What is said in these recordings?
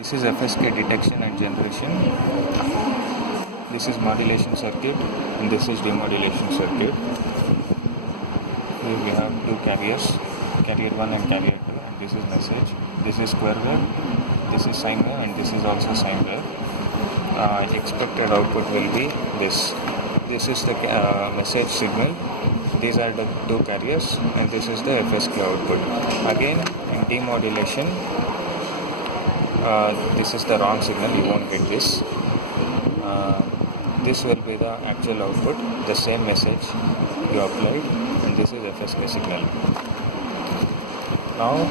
This is FSK detection and generation. This is modulation circuit and this is demodulation circuit. Here we have two carriers, carrier 1 and carrier 2, and this is message. This is square wave, this is sine wave, and this is also sine wave. Expected output will be this. This is the message signal. These are the two carriers, and this is the FSK output. Again, in demodulation, this is the wrong signal, you won't get this. This will be the actual output, the same message you applied, and this is FSK signal. Now,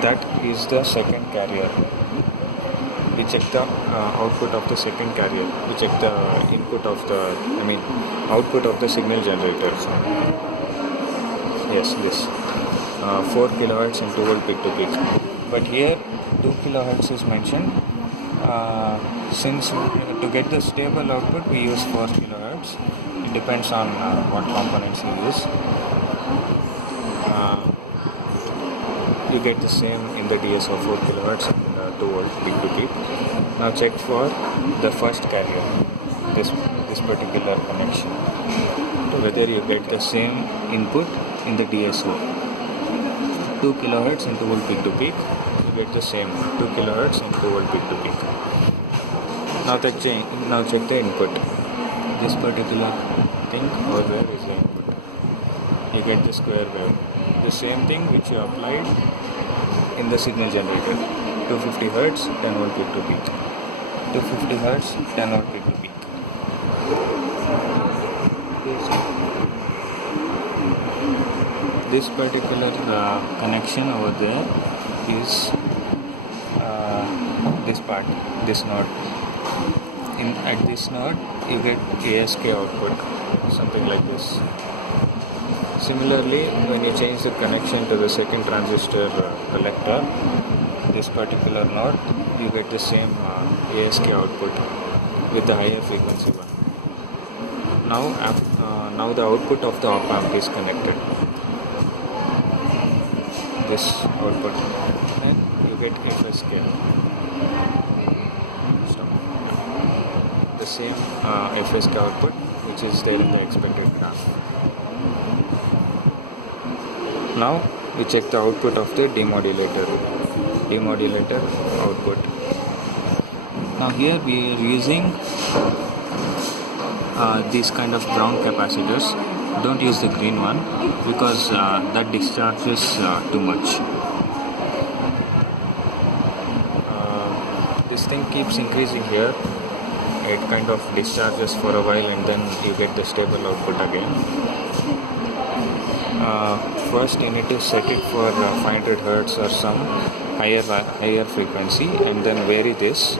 that is the second carrier. We check the output of the second carrier. We check the input of the, output of the signal generator. Yes, this 4 kilohertz and 2 volt peak to peak. But here 2 kilohertz is mentioned. Since to get the stable output we use 4 kilohertz. It depends on what components you use. You get the same in the DSO 4 kilohertz and 2 volt peak to peak. Now check for the first carrier, this particular connection, whether you get the same input in the DSO. 2 kilohertz and 2 volt peak to peak, you get the same 2 kilohertz and 2 volt peak to peak. Now check the input. This particular thing over there is the input. You get the square wave. The same thing which you applied in the signal generator. 250 Hz, 10 volt peak to peak. 250 Hz, 10 volt peak to peak. This particular connection over there is this part, this node. At this node you get ASK output, something like this. Similarly, when you change the connection to the second transistor collector, this particular node, you get the same ASK output with the higher frequency one. Now the output of the op amp is connected. This output, and you get FSK. The same FSK output which is there in the expected graph. Now we check the output of the demodulator output. Now here we are using these kind of brown capacitors. Don't use the green one because that discharges too much. This thing keeps increasing here. It kind of discharges for a while and then you get the stable output again. First you need to set it for 500 Hz or some higher frequency, and then vary this,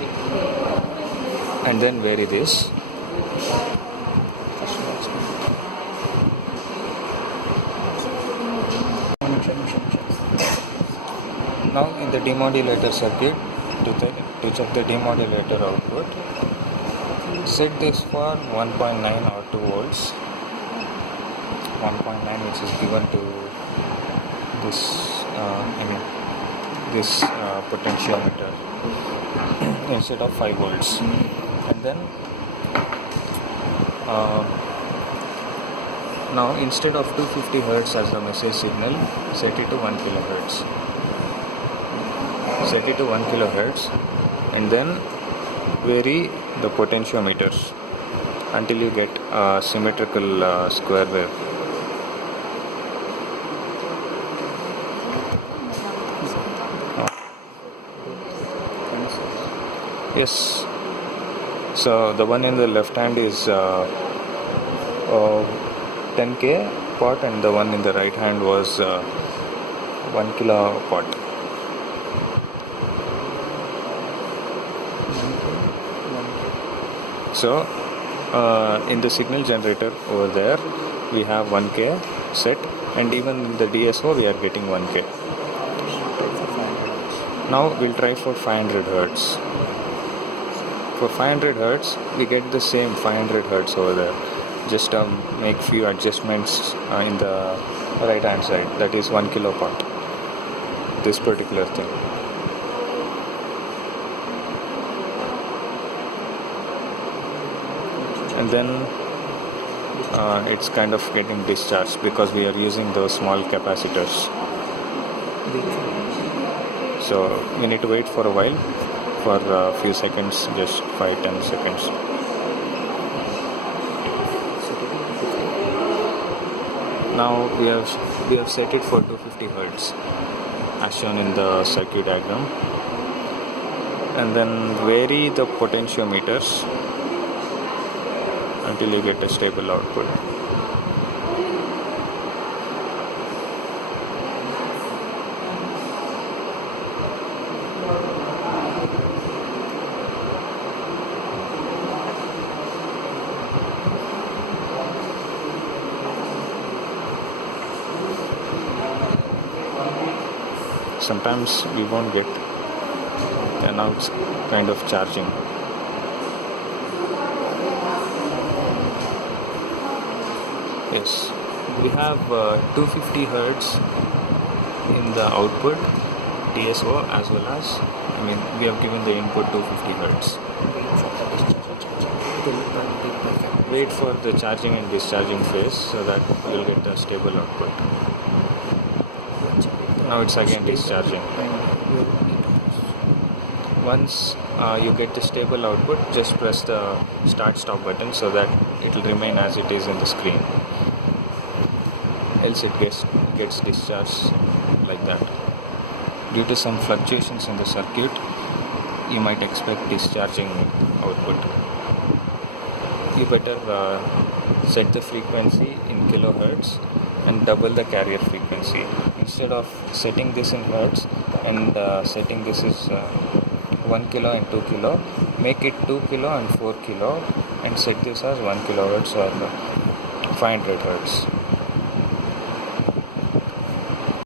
Now in the demodulator circuit, to check the demodulator output, set this for 1.9 or 2 volts. 1.9 which is given to this potentiometer instead of 5 volts, and then now instead of 250 Hz as the message signal, set it to 1 kilohertz. Set it to 1 kilohertz and then vary the potentiometers until you get a symmetrical square wave. Yes, so the one in the left hand is 10k pot and the one in the right hand was 1 kilo pot. So in the signal generator over there we have 1k set, and even in the DSO we are getting 1k. Now we'll try for 500 Hz. For 500 Hz we get the same 500 Hz over there. Just make few adjustments in the right hand side, that is 1 kilo part, this particular thing. And then it's kind of getting discharged because we are using those small capacitors. So we need to wait for a while, for a few seconds, just 5-10 seconds. Now we have set it for 250 Hertz as shown in the circuit diagram, and then vary the potentiometers until you get a stable output. Sometimes we won't get, and now it's kind of charging. Yes, we have 250 Hertz in the output DSO, as well as, we have given the input 250 Hertz. Wait for the charging and discharging phase so that you'll get a stable output. Now it's again discharging. Once you get the stable output, just press the start stop button so that it will remain as it is in the screen. Else it gets discharged like that. Due to some fluctuations in the circuit, you might expect discharging output. You better set the frequency in kilohertz and double the carrier frequency. Instead of setting this in hertz and setting this is 1 kilo and 2 kilo, make it 2 kilo and 4 kilo and set this as 1 kilohertz or 500 hertz.